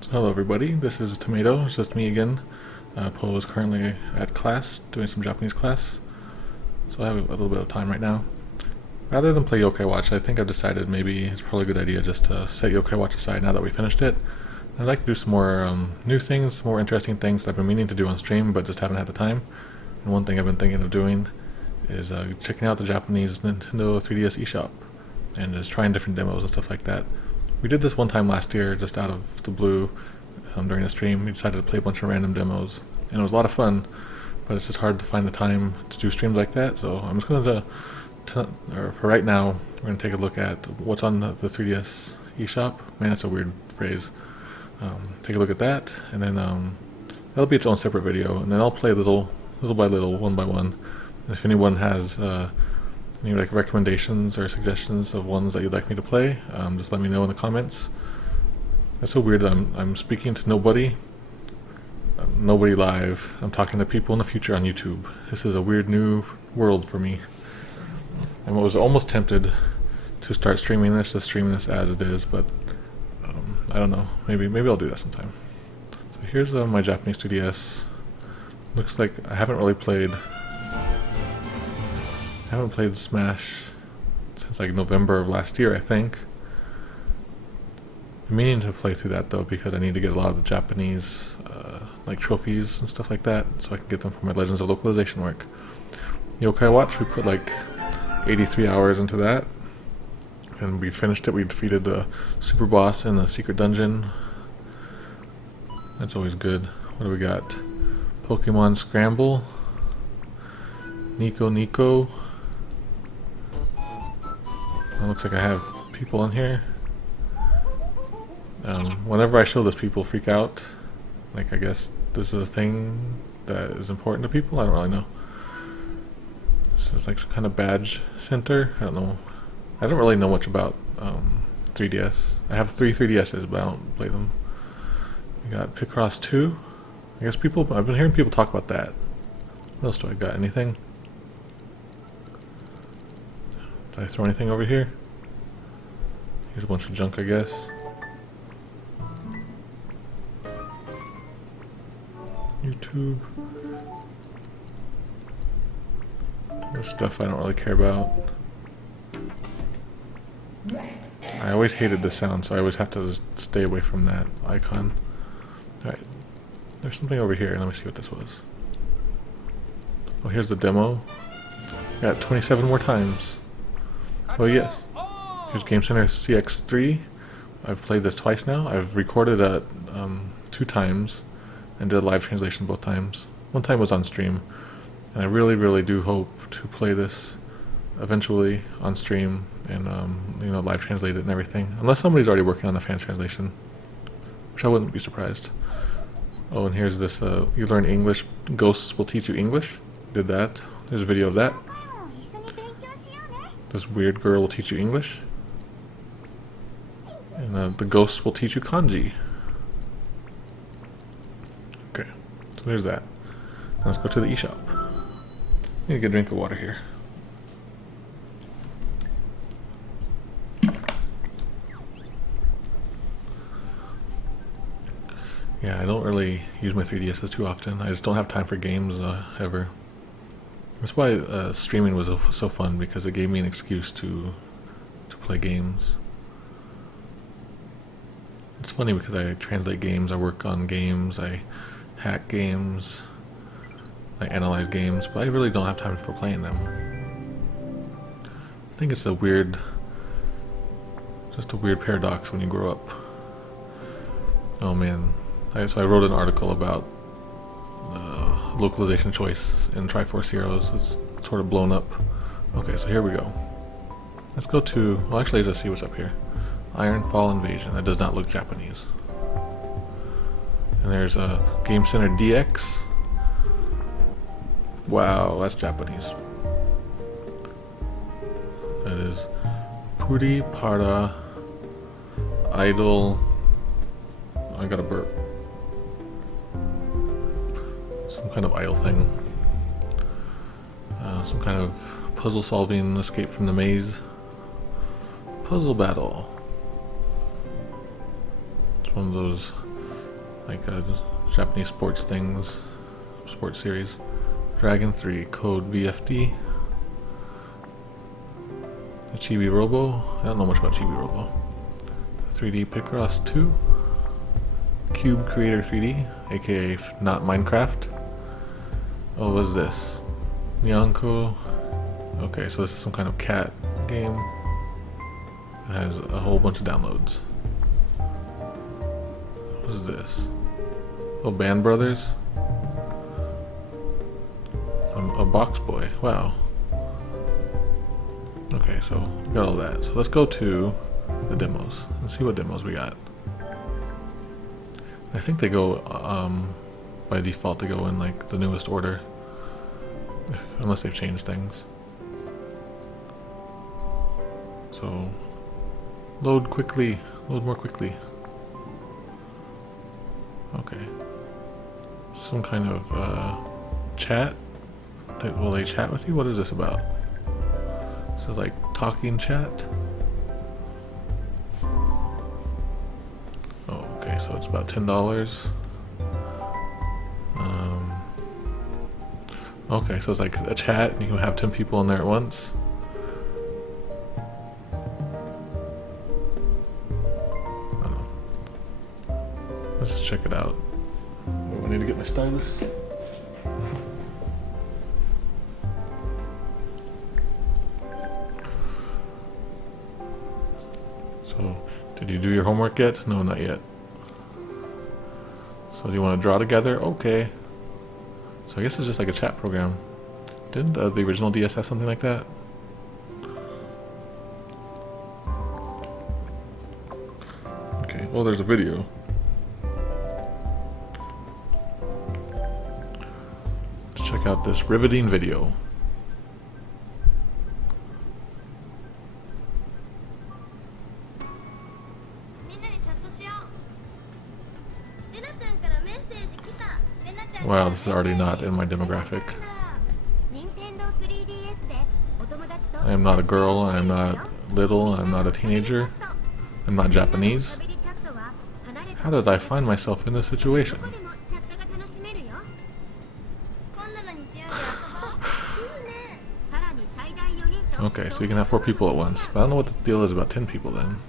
So hello everybody, this is Tomato, it's just me again. Poe is currently at class, doing some Japanese class, so I have a little bit of time right now. Rather than play Yokai Watch, I think I've decided maybe it's probably a good idea just to set Yokai Watch aside now that we finished it. I'd like to do some more new things, more interesting things that I've been meaning to do on stream but just haven't had the time. And one thing I've been thinking of doing is checking out the Japanese Nintendo 3DS eShop and just trying different demos and stuff like that. We did this one time last year, just out of the blue, during a stream. We decided to play a bunch of random demos, and it was a lot of fun, but it's just hard to find the time to do streams like that, so I'm just going to, for right now, we're going to take a look at what's on the 3DS eShop. Man, that's a weird phrase. Take a look at that, and then that'll be its own separate video, and then I'll play little by little, one by one. And if anyone has any like recommendations or suggestions of ones that you'd like me to play, just let me know in the comments. It's so weird that I'm speaking to nobody live. I'm talking to people in the future on YouTube. This is a weird new world for me. And I was almost tempted to start streaming this, just streaming this as it is, but I don't know. Maybe I'll do that sometime. So here's my Japanese 2DS. Looks like I haven't played Smash since like November of last year, I think. I'm meaning to play through that though because I need to get a lot of the Japanese like trophies and stuff like that so I can get them for my Legends of Localization work. Yokai Watch, we put like 83 hours into that, and we finished it. We defeated the super boss in the secret dungeon. That's always good. What do we got? Pokemon Scramble, Nico. It looks like I have people in here. Whenever I show this, people freak out. Like, I guess this is a thing that is important to people? I don't really know. This is like some kind of badge center. I don't know. I don't really know much about 3DS. I have 3 3DSs, but I don't play them. We got Picross 2. I guess I've been hearing people talk about that. What else do I got? Anything? Did I throw anything over here? Here's a bunch of junk, I guess. YouTube. This stuff I don't really care about. I always hated the sound, so I always have to just stay away from that icon. Alright. There's something over here. Let me see what this was. Oh, here's the demo. Got 27 more times. Oh yes. Here's Game Center CX3. I've played this twice now. I've recorded it 2 times and did a live translation both times. One time was on stream, and I really do hope to play this eventually on stream and live translate it and everything. Unless somebody's already working on the fan translation, which I wouldn't be surprised. Oh, and here's this you learn English. Ghosts will teach you English. Did that. There's a video of that. This weird girl will teach you English. And the ghosts will teach you kanji. Okay, so there's that. Now let's go to the eShop. Need to get a drink of water here. Yeah, I don't really use my 3DSs too often. I just don't have time for games ever. That's why streaming was so fun, because it gave me an excuse to play games. It's funny because I translate games, I work on games, I hack games, I analyze games, but I really don't have time for playing them. I think it's just a weird paradox when you grow up. Oh man. So I wrote an article about localization choice in Triforce Heroes. It's sort of blown up. Okay, so here we go. Let's go to, well actually let's see what's up here. Ironfall Invasion. That does not look Japanese. And there's a Game Center DX. Wow, that's Japanese. That is Puri Para Idol. I got a burp. Some kind of idol thing. Some kind of puzzle solving, escape from the maze. Puzzle battle. It's one of those like Japanese sports things, sports series. Dragon 3, Code VFD. Chibi Robo. I don't know much about Chibi Robo. 3D Picross 2. Cube Creator 3D, aka not Minecraft. Oh, what is this? Nyanko. Okay, so this is some kind of cat game. It has a whole bunch of downloads. What is this? Oh, Band Brothers. A box boy. Wow. Okay, so we got all that. So let's go to the demos and see what demos we got. I think they go by default. They go in like the newest order, unless they've changed things. So load quickly. Load more quickly. Okay. Some kind of chat. Will they chat with you? What is this about? This is like talking chat. Oh, okay, so it's about $10. Okay, so it's like a chat and you can have 10 people in there at once. I don't know. Let's check it out. Oh, I need to get my stylus. So, did you do your homework yet? No, not yet. So do you want to draw together? Okay. So I guess it's just like a chat program. Didn't the original DS have something like that? Okay, well there's a video. Let's check out this riveting video. Wow, this is already not in my demographic. I am not a girl, I am not little, I am not a teenager, I'm not Japanese. How did I find myself in this situation? Okay, so you can have 4 people at once, but I don't know what the deal is about 10 people then.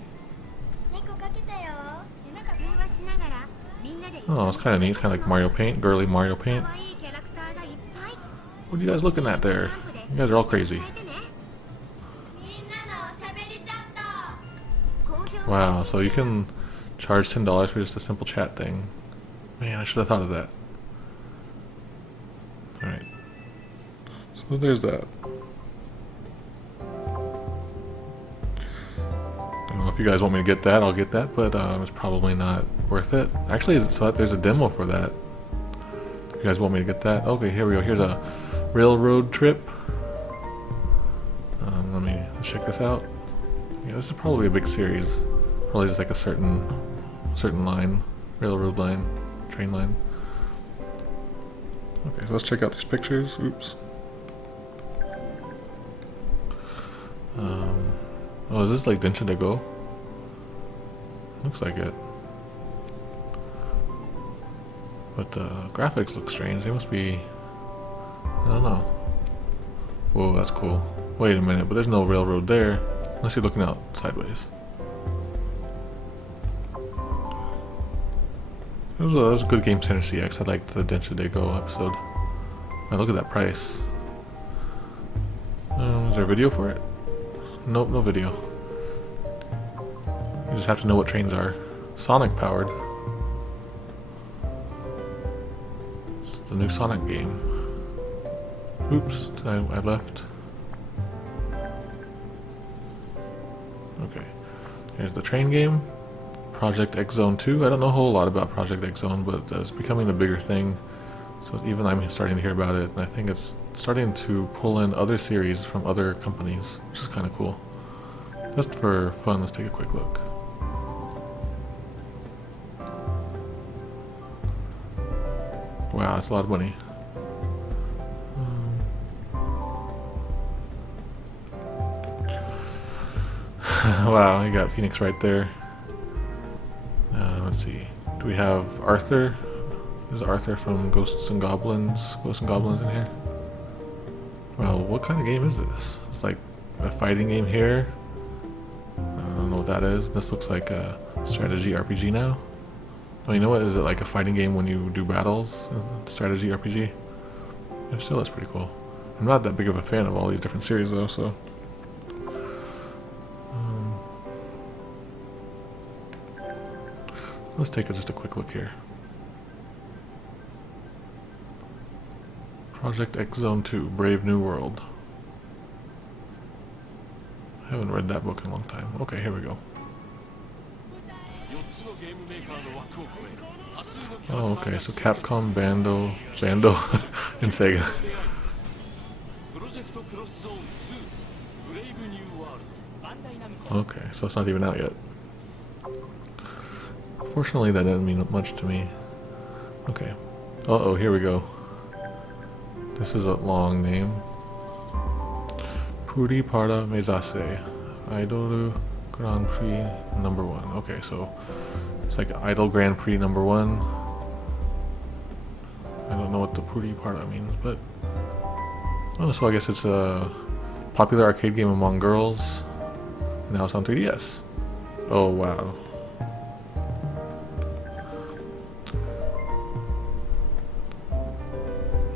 Oh, it's kind of neat. It's kind of like Mario Paint, girly Mario Paint. What are you guys looking at there? You guys are all crazy. Wow, so you can charge $10 for just a simple chat thing. Man, I should have thought of that. Alright. So there's that. I don't know if you guys want me to get that, I'll get that, but it's probably not worth it. Actually, so there's a demo for that. If you guys want me to get that. Okay, here we go. Here's a railroad trip. Let's check this out. Yeah, this is probably a big series. Probably just like a certain line, railroad line, train line. Okay, so let's check out these pictures. Oops. Oh, is this like Densha de Go? Looks like it. But the graphics look strange. They must be... I don't know. Whoa, that's cool. Wait a minute, but there's no railroad there. Unless you're looking out sideways. It was a good Game Center CX. I liked the Densha de Go episode. Now look at that price. Is there a video for it? Nope, no video. You just have to know what trains are. Sonic powered. It's the new Sonic game. Oops, I left. Okay. Here's the train game. Project X Zone 2. I don't know a whole lot about Project X Zone, but it's becoming a bigger thing. So even I'm starting to hear about it, and I think it's starting to pull in other series from other companies, which is kind of cool. Just for fun, let's take a quick look. Wow, that's a lot of money. Wow, you got Phoenix right there. Let's see. Do we have Arthur? Is Arthur from Ghosts and Goblins? Ghosts and Goblins in here? Well, what kind of game is this? It's like a fighting game here. I don't know what that is. This looks like a strategy RPG now. Oh, you know what? Is it like a fighting game when you do battles? Strategy RPG? If so, that's pretty cool. I'm not that big of a fan of all these different series though, so. Let's take just a quick look here. Project X Zone 2, Brave New World. I haven't read that book in a long time. Okay, here we go. Oh, okay, so Capcom, Bandol, and Sega. Okay, so it's not even out yet. Fortunately, that didn't mean much to me. Okay. Uh-oh, here we go. This is a long name. Puri para Mezase. Idol Grand Prix #1. Okay, so it's like Idol Grand Prix #1. I don't know what the Puri para means, but... Oh, so I guess it's a popular arcade game among girls. Now it's on 3DS. Oh, wow.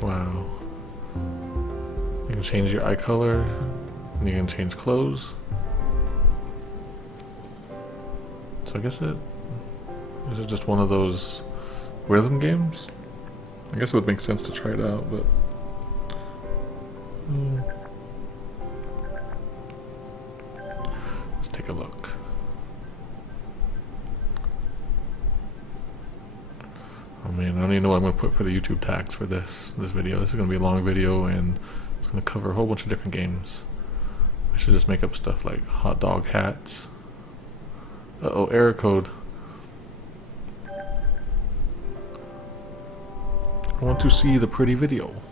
Wow. You can change your eye color, and you can change clothes. So I guess is it just one of those rhythm games? I guess it would make sense to try it out, but... Let's take a look. Oh man, I don't even know what I'm going to put for the YouTube tags for this video. This is going to be a long video and it's going to cover a whole bunch of different games. I should just make up stuff like hot dog hats. Uh-oh, error code. I want to see the pretty video.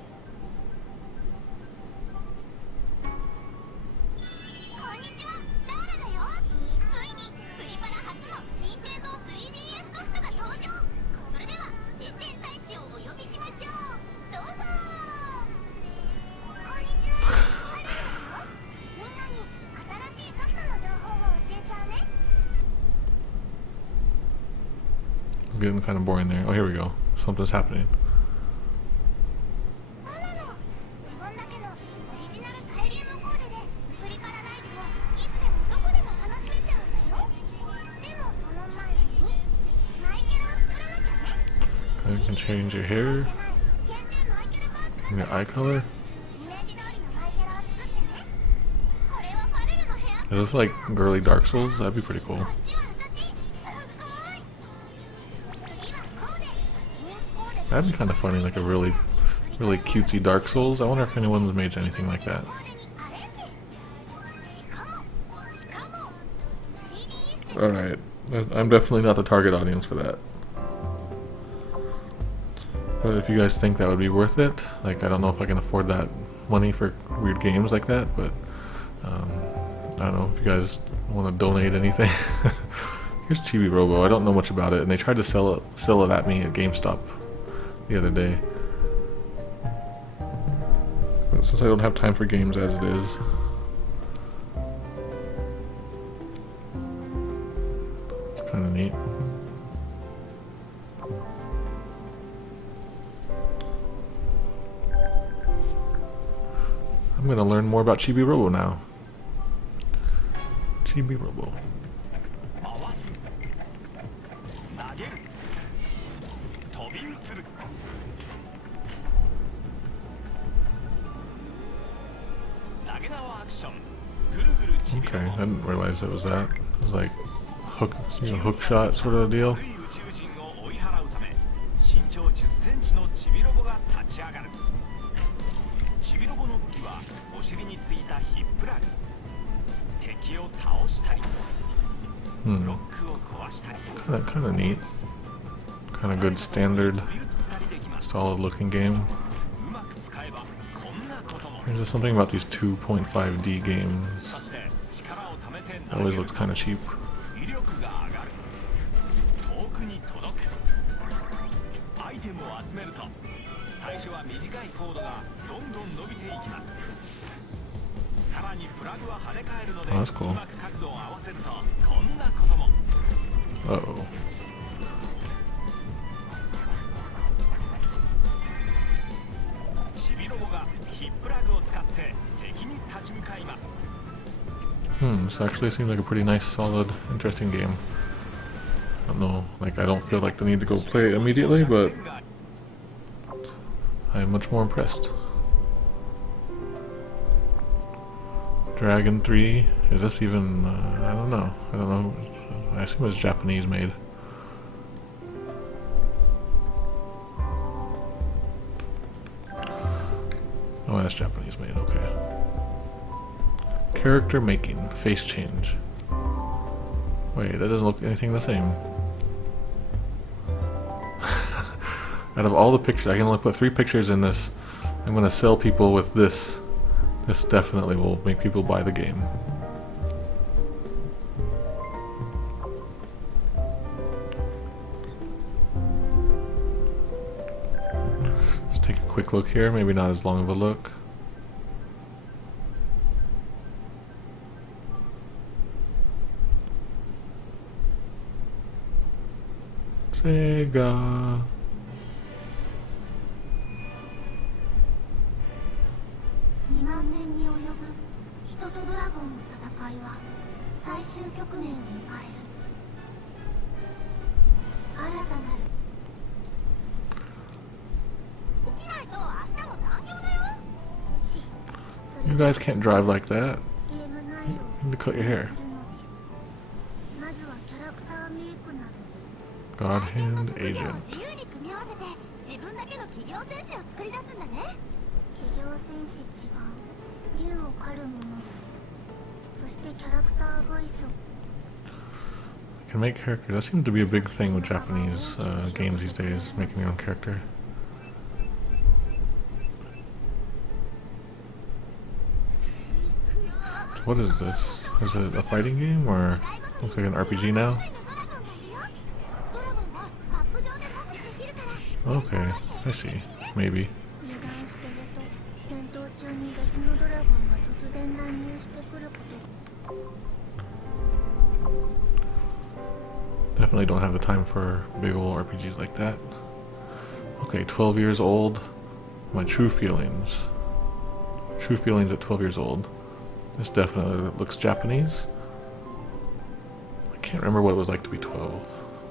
It's getting kind of boring there. Oh, here we go. Something's happening. You can change your hair and your eye color. Is this like girly Dark Souls? That'd be pretty cool. That'd be kind of funny, like a really cutesy Dark Souls. I wonder if anyone's made anything like that. Alright, I'm definitely not the target audience for that. But if you guys think that would be worth it, like I don't know if I can afford that money for weird games like that, but I don't know if you guys want to donate anything. Here's Chibi Robo. I don't know much about it, and they tried to sell it at me at GameStop the other day. But since I don't have time for games as it is, it's kind of neat. I'm gonna learn more about Chibi Robo now. Chibi Robo. Okay, I didn't realize it was that. It was like hook shot sort of deal. Kind of neat. Kind of good standard, solid looking game. There's just something about these 2.5D games. It always looks kind of cheap. Oh, that's cool. Uh-oh. This actually seems like a pretty nice, solid, interesting game. I don't know, like I don't feel like the need to go play it immediately, but I'm much more impressed. Dragon 3, is this even, I don't know, I assume it's Japanese made. Oh, that's Japanese made, okay. Character making, face change. Wait, that doesn't look anything the same. Out of all the pictures, I can only put 3 pictures in this. I'm gonna sell people with this. This definitely will make people buy the game. Let's take a quick look here, maybe not as long of a look. Sega. You guys can't drive like that. You need to cut your hair. God Hand Agent. You can make characters. That seems to be a big thing with Japanese games these days, making your own character. So what is this? Is it a fighting game or looks like an RPG now? Okay, I see. Maybe. Definitely don't have the time for big old RPGs like that. Okay, 12 years old. My true feelings. True feelings at 12 years old. This definitely looks Japanese. I can't remember what it was like to be 12.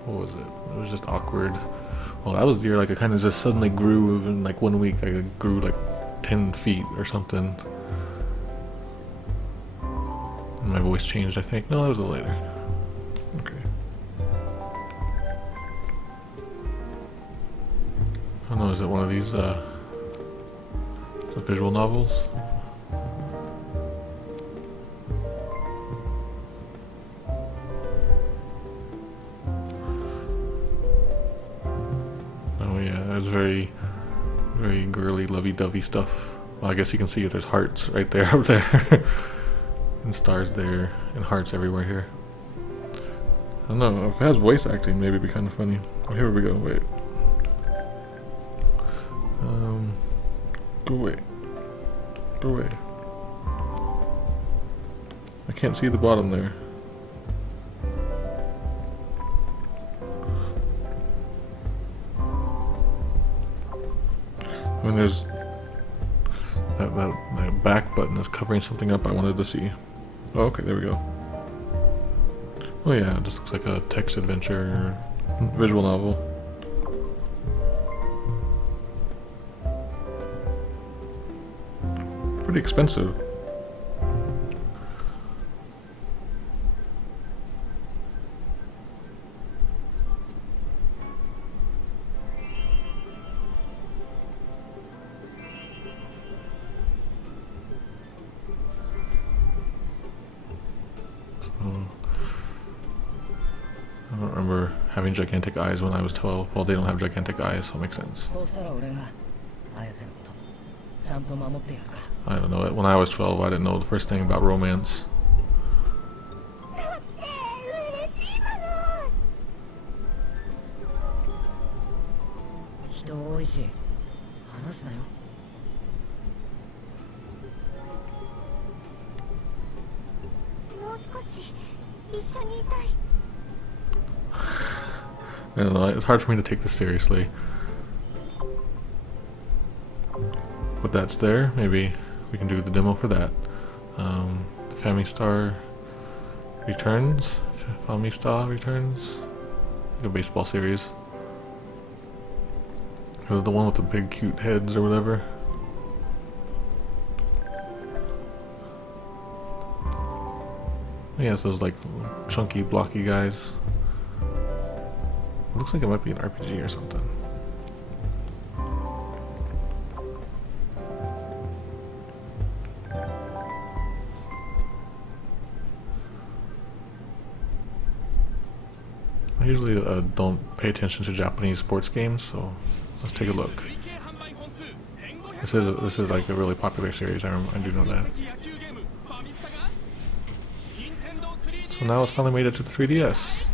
What was it? It was just awkward. Well, that was the year like I kind of just suddenly grew in like 1 week. I grew like 10 feet or something. And my voice changed, I think. No, that was a little later. Okay. I don't know, is it one of these the visual novels? Oh yeah, that's very, very girly, lovey-dovey stuff. Well, I guess you can see it. There's hearts right there, up there, and stars there, and hearts everywhere here. I don't know, if it has voice acting, maybe it'd be kind of funny. Oh, here we go, wait. Go away. Go away. I can't see the bottom there. When there's that back button is covering something up I wanted to see. Oh, okay, there we go. Oh yeah, it just looks like a text adventure visual novel. Pretty expensive. I don't remember having gigantic eyes when I was 12. Well, they don't have gigantic eyes, so it makes sense. I don't know. When I was 12, I didn't know the first thing about romance. I don't know, it's hard for me to take this seriously. But that's there, maybe we can do the demo for that. The Family Star returns. Family Star returns. Like a baseball series. Is it the one with the big cute heads or whatever? Yeah, it's those like chunky, blocky guys. It looks like it might be an RPG or something. I usually don't pay attention to Japanese sports games, so let's take a look. This is like a really popular series. I do know that. So now it's finally made it to the 3DS.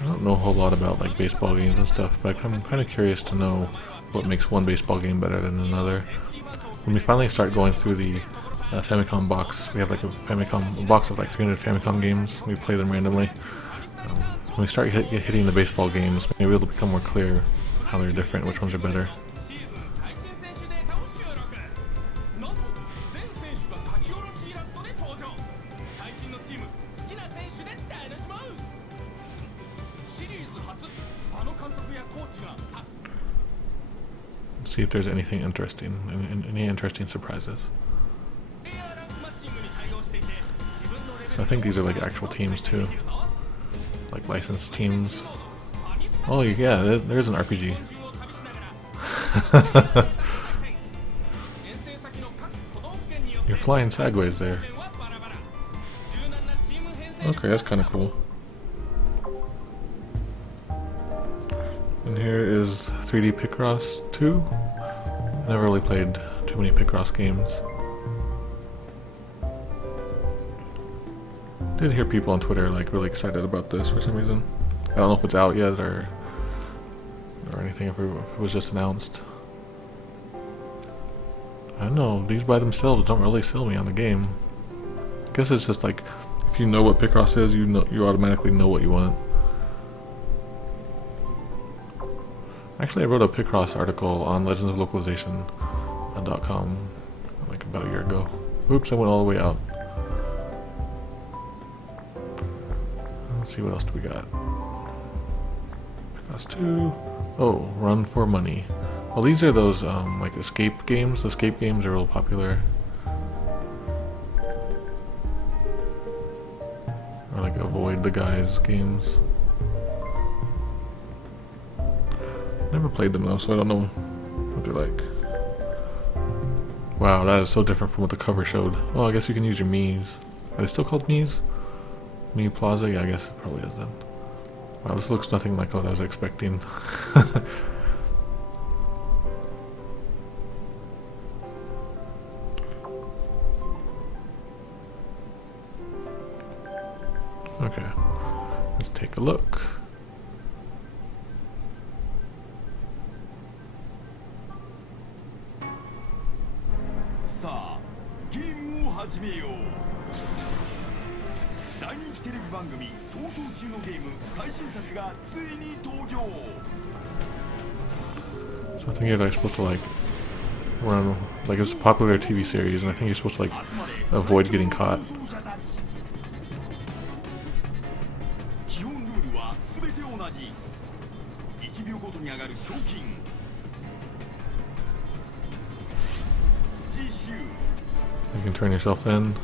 I don't know a whole lot about like baseball games and stuff, but I'm kind of curious to know what makes one baseball game better than another. When we finally start going through the Famicom box, we have like a box of like 300 Famicom games. We play them randomly. When we start hitting the baseball games, maybe it'll become more clear how they're different, which ones are better. Let's see if there's anything interesting, any interesting surprises. So I think these are like actual teams too, like licensed teams. Oh yeah, there's an RPG. You're flying sideways there. Okay, that's kind of cool. And here is 3D Picross 2. Never really played too many Picross games. Did hear people on Twitter like really excited about this for some reason. I don't know if it's out yet or anything, if it was just announced. I don't know, these by themselves don't really sell me on the game. I guess it's just like, if you know what Picross is, you automatically know what you want. Actually, I wrote a Picross article on legendsoflocalization.com like about a year ago. Oops, I went all the way out. Let's see, what else do we got? Picross 2. Oh, Run for Money. Well, these are those like escape games. Escape games are real popular. Or like Avoid the Guys games. Never played them though, so I don't know what they're like. Wow, that is so different from what the cover showed. Oh, I guess you can use your Miis. Are they still called Miis? Mii Plaza? Yeah, I guess it probably is then. Wow, this looks nothing like what I was expecting. Okay, let's take a look. So I think you're like supposed to like run, like it's a popular TV series, and I think you're supposed to like avoid getting caught. You can turn yourself in.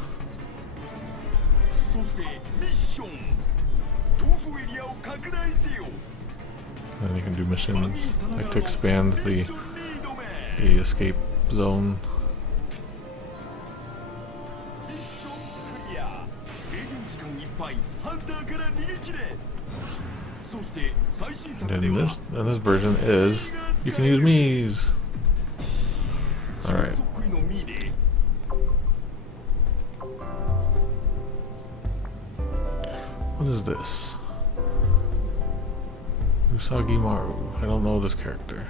And you can do missions, like to expand the escape zone. And then this version is you can use Mii's. Alright. What is this? Soggy Maru. I don't know this character.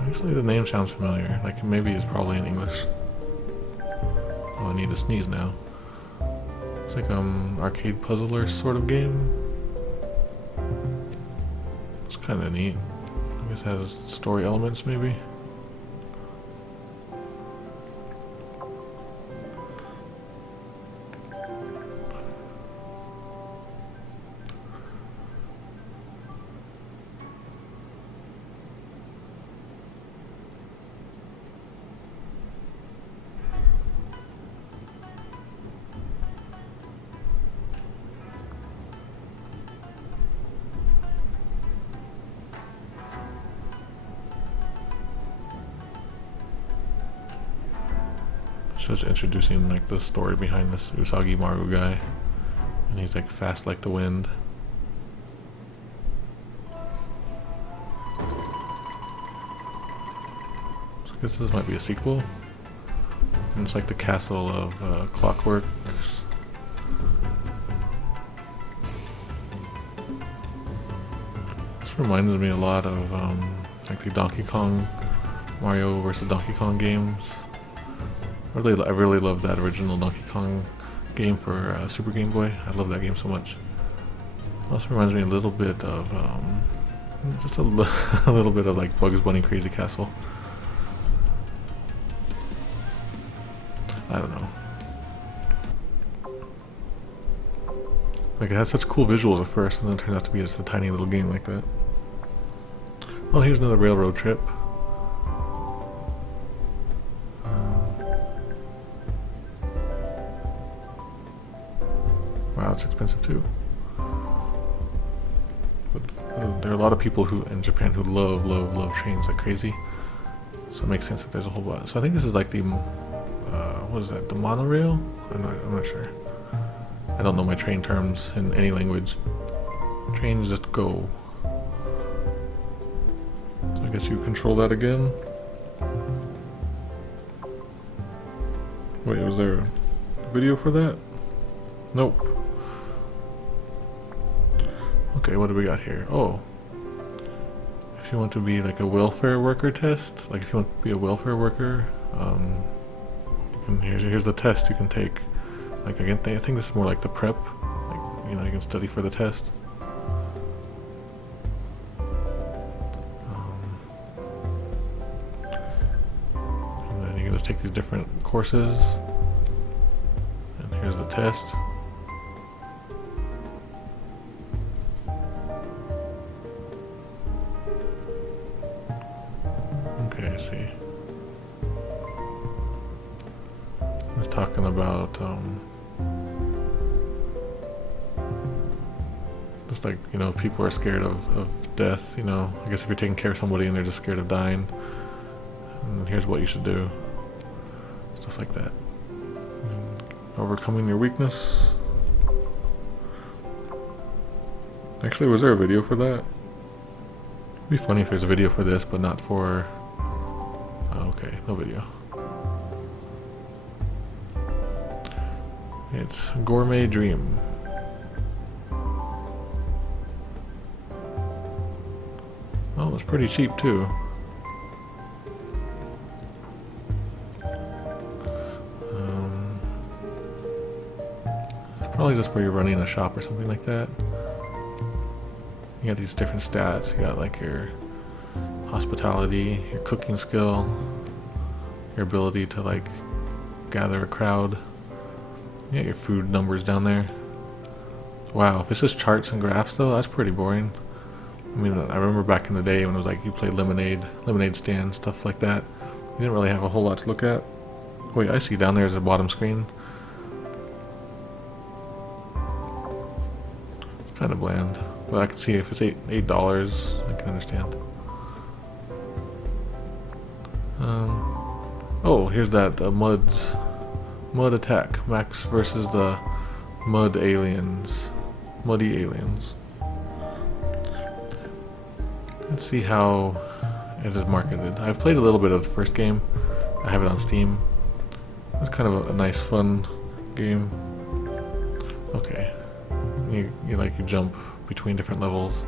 Actually, the name sounds familiar. Like maybe it's probably in English. Oh, I need to sneeze now. It's like arcade puzzler sort of game. It's kind of neat. I guess it has story elements maybe. Just introducing like the story behind this Soggy Maru guy, and he's like fast like the wind. So I guess this might be a sequel. And it's like the castle of Clockwork. This reminds me a lot of like the Donkey Kong, Mario versus Donkey Kong games. I really love that original Donkey Kong game for Super Game Boy. I love that game so much. It also reminds me a little bit of just a little bit of like Bugs Bunny Crazy Castle. I don't know. Like it had such cool visuals at first, and then it turned out to be just a tiny little game like that. Oh, here's another railroad trip. Wow, it's expensive too. But there are a lot of people in Japan who love trains like crazy. So it makes sense that there's a whole lot. So I think this is like the what is that? The monorail? I'm not sure. I don't know my train terms in any language. Trains just go. So I guess you control that again. Wait, was there a video for that? Nope. Okay, what do we got here? Oh. If you want to be like a welfare worker test, like if you want to be a welfare worker, you can, here's the test you can take. Like again, I think this is more like the prep. Like, you know, you can study for the test. And then you can just take these different courses. And here's the test. Okay, I see. It's talking about just like, you know, people are scared of death, you know. I guess if you're taking care of somebody and they're just scared of dying, and here's what you should do. Stuff like that. And overcoming your weakness. Actually, was there a video for that? It'd be funny if there's a video for this, but not for... Oh, okay, no video. It's Gourmet Dream. Oh, it's pretty cheap too. It's probably just where you're running a shop or something like that. You got these different stats. You got like your hospitality, your cooking skill, your ability to like gather a crowd. You got your food numbers down there. Wow, if it's just charts and graphs though, that's pretty boring. I mean, I remember back in the day when it was like you played lemonade stand, stuff like that. You didn't really have a whole lot to look at. Wait, I see down there is a bottom screen. It's kind of bland. But I can see if it's $8, I can understand. Oh, here's that mud attack. Max versus the mud aliens. Muddy aliens. Let's see how it is marketed. I've played a little bit of the first game. I have it on Steam. It's kind of a nice, fun game. Okay. You jump between different levels.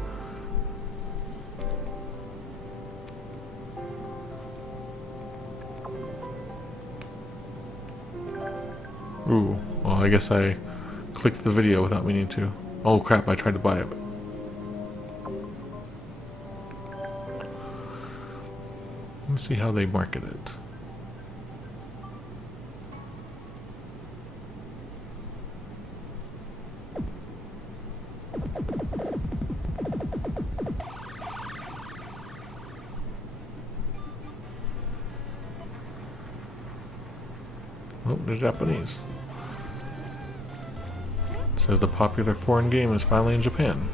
Ooh, well, I guess I clicked the video without meaning to. Oh crap, I tried to buy it. Let's see how they market it. Oh, they're Japanese. It says the popular foreign game is finally in Japan.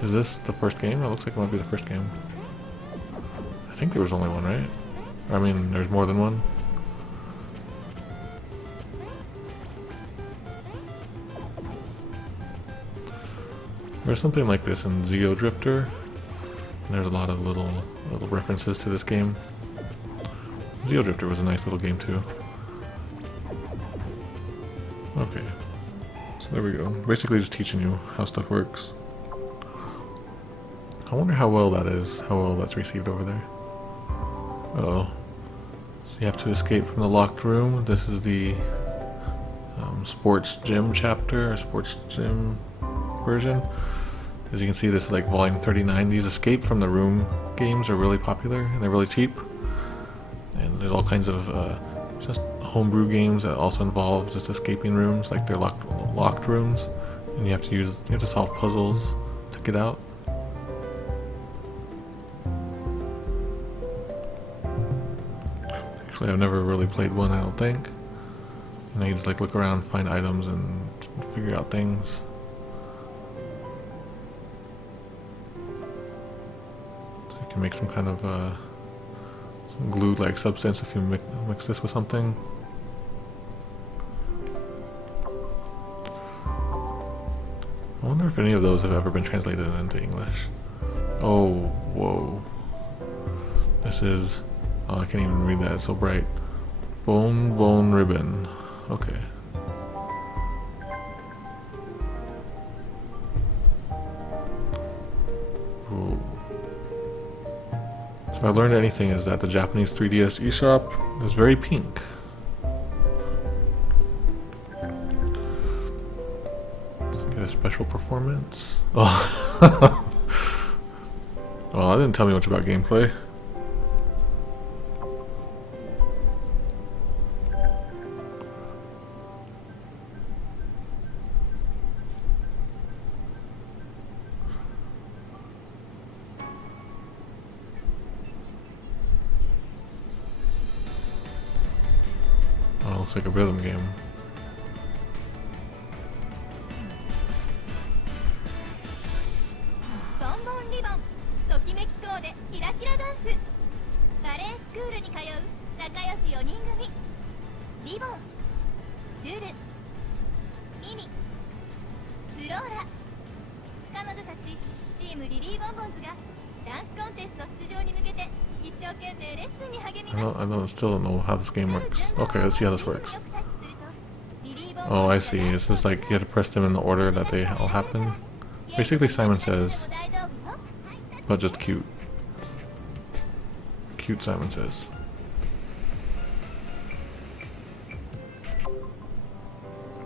Is this the first game? It looks like it might be the first game. I think there was only one, right? I mean, there's more than one. There's something like this in Zeo Drifter. And there's a lot of little references to this game. Zeo Drifter was a nice little game too. Okay. So there we go. Basically just teaching you how stuff works. I wonder how well that is, how well that's received over there. Uh-oh. So you have to escape from the locked room. This is the sports gym chapter, or sports gym version. As you can see, this is like volume 39. These escape from the room games are really popular, and they're really cheap. And there's all kinds of just homebrew games that also involve just escaping rooms, like they're locked rooms, and you have to solve puzzles to get out. Actually, I've never really played one, I don't think. And you just like look around, find items, and figure out things. So you can make some kind of some glue-like substance if you mix this with something. I wonder if any of those have ever been translated into English. Oh, whoa. This is... Oh, I can't even read that, it's so bright. Bone ribbon. Okay. Ooh. So if I learned anything, is that the Japanese 3DS eShop is very pink. Get a special performance. Oh. Well, that didn't tell me much about gameplay. Oh, looks like a rhythm game. I still don't know how this game works. Okay, let's see how this works. Oh, I see. It's just like you have to press them in the order that they all happen. Basically Simon Says, but just cute. Cute Simon Says.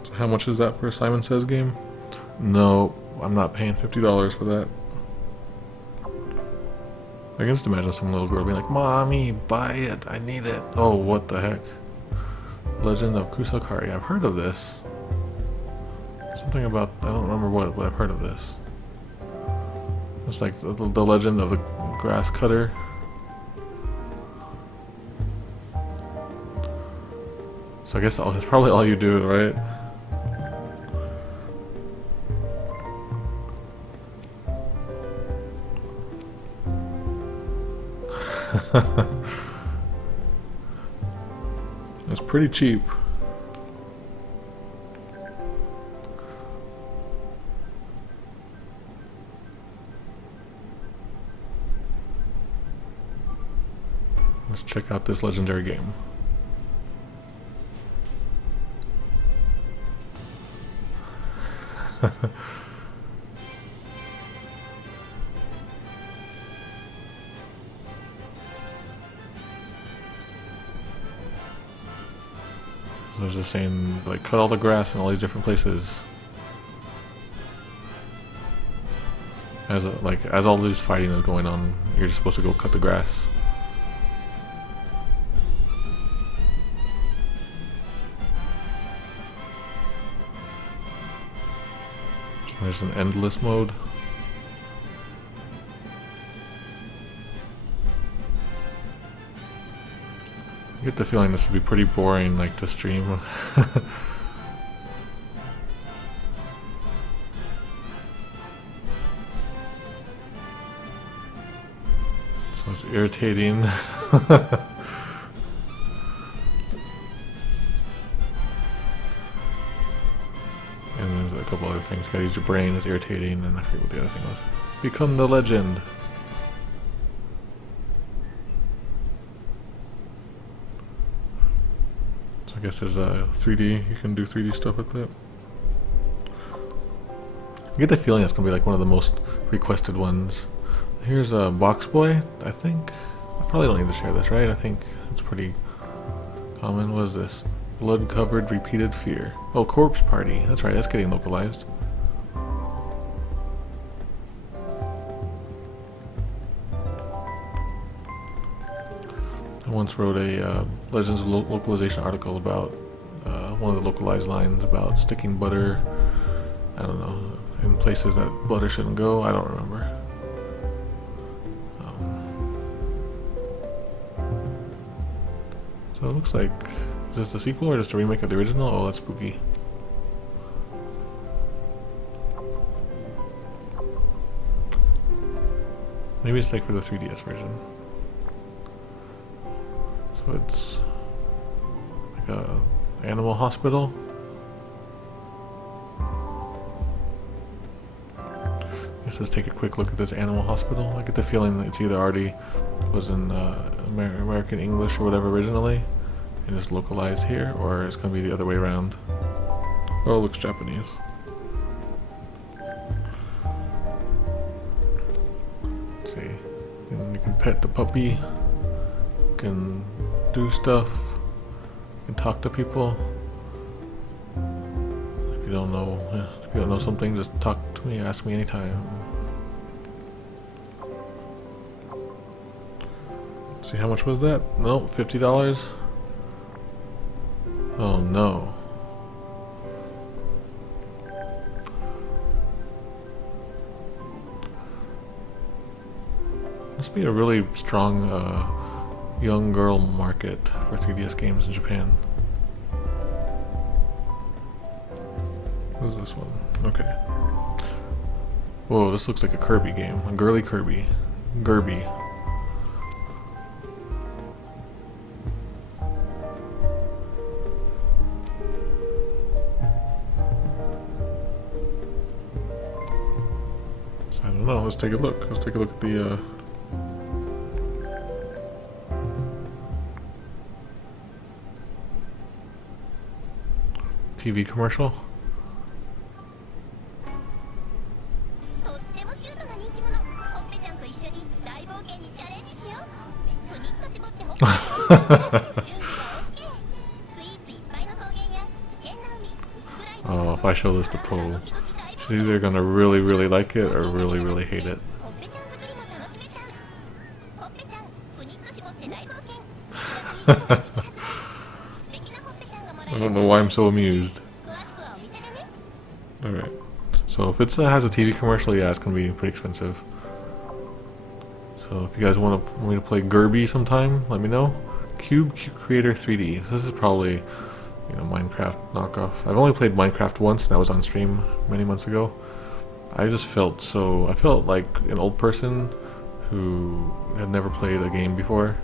So how much is that for a Simon Says game? No, I'm not paying $50 for that. I can just imagine some little girl being like, "Mommy, buy it, I need it." Oh, what the heck. Legend of Kusakari. I've heard of this. Something about, I don't remember what, but I've heard of this. It's like the legend of the grass cutter. So I guess it's probably all you do, right? It's pretty cheap. Let's check out this legendary game. So they're just saying, like, cut all the grass in all these different places. As all this fighting is going on, you're just supposed to go cut the grass. So there's an endless mode. I get the feeling this would be pretty boring, like, to stream. So it's irritating. And there's a couple other things. Gotta use your brain, it's irritating, and I forget what the other thing was. Become the legend. I guess there's a 3D, you can do 3D stuff with that. I get the feeling it's gonna be like one of the most requested ones. Here's a Box Boy, I think. I probably don't need to share this, right? I think it's pretty common. What is this? Blood covered repeated fear. Oh, Corpse Party. That's right, that's getting localized. I once wrote a Legends of Localization article about one of the localized lines about sticking butter, I don't know, in places that butter shouldn't go. I don't remember. So it looks like, is this the sequel or just a remake of the original? Oh, that's spooky. Maybe it's like for the 3DS version. So it's like a animal hospital. Let's take a quick look at this animal hospital. I get the feeling that it's either already was in American English or whatever originally, and it's localized here, or it's going to be the other way around. Oh, it looks Japanese. Let's see. And you can pet the puppy. You can do stuff. You can talk to people. If you don't know something, just talk to me. Ask me anytime. See, how much was that? Nope, $50. Oh no. Must be a really strong young girl market for 3DS games in Japan. What is this one? Okay. Whoa, this looks like a Kirby game. A girly Kirby. Gerby. I don't know, let's take a look. Let's take a look at the TV commercial. Oh, if I show this to Poe, she's either gonna really, really like it or really, really hate it. I don't know why I'm so amused. Alright. So if it has a TV commercial, yeah, it's gonna be pretty expensive. So if you guys want me to play Gerby sometime, let me know. Cube Creator 3D. So this is probably, you know, Minecraft knockoff. I've only played Minecraft once, and that was on stream many months ago. I felt like an old person who had never played a game before.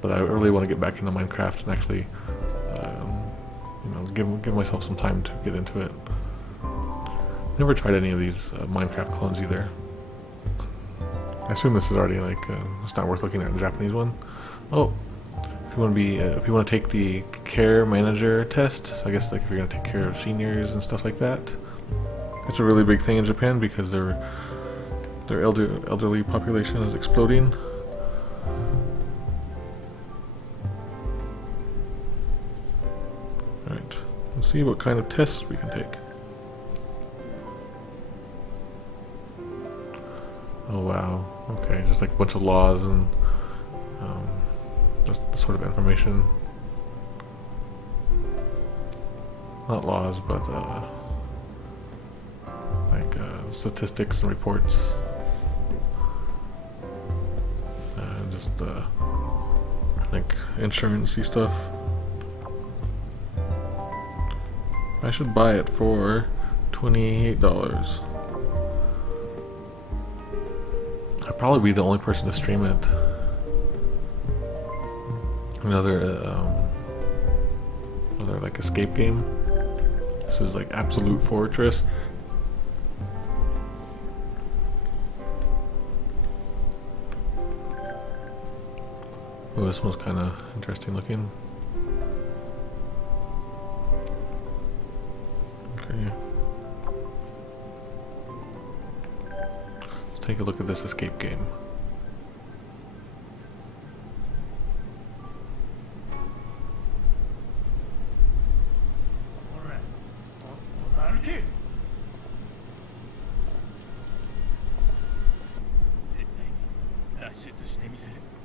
but I really want to get back into Minecraft and actually, give myself some time to get into it. Never tried any of these Minecraft clones either. I assume this is already like it's not worth looking at the Japanese one. Oh, if you want to take the care manager test, so I guess like if you're gonna take care of seniors and stuff like that, it's a really big thing in Japan because their elderly population is exploding. Alright, let's see what kind of tests we can take. Oh wow, okay, just like a bunch of laws and just the sort of information. Not laws, but like statistics and reports. And just like insurance-y stuff. I should buy it for $28. I'd probably be the only person to stream it. Another like escape game. This is like Absolute Fortress. Oh, this one's kind of interesting looking. Okay. Let's take a look at this escape game.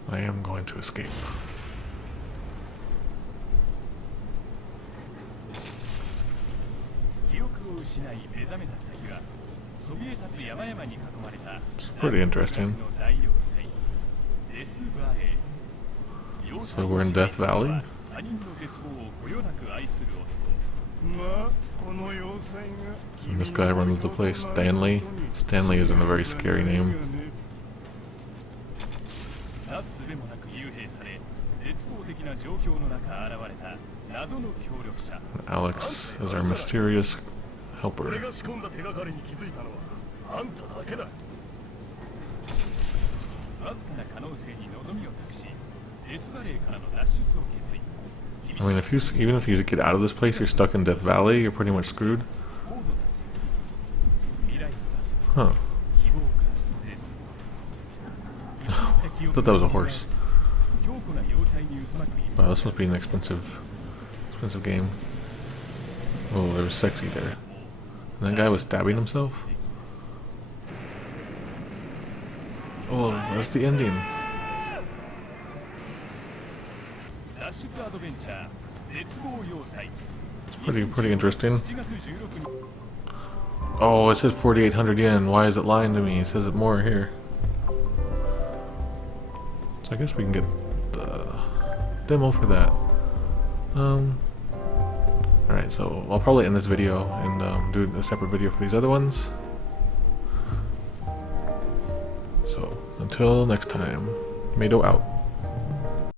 I am going to escape. It's pretty interesting. So we're in Death Valley? And this guy runs the place, Stanley. Stanley isn't a very scary name. Alex is our mysterious helper. I mean, even if you get out of this place, you're stuck in Death Valley, you're pretty much screwed. Huh. I thought that was a horse. Wow, this must be an expensive game. Oh, there was sexy there. And that guy was stabbing himself? Oh, that's the ending. It's pretty interesting. Oh, it says 4,800 yen. Why is it lying to me? It says it more here. So I guess we can get the demo for that. Alright, so I'll probably end this video and do a separate video for these other ones. So, until next time, Mado out.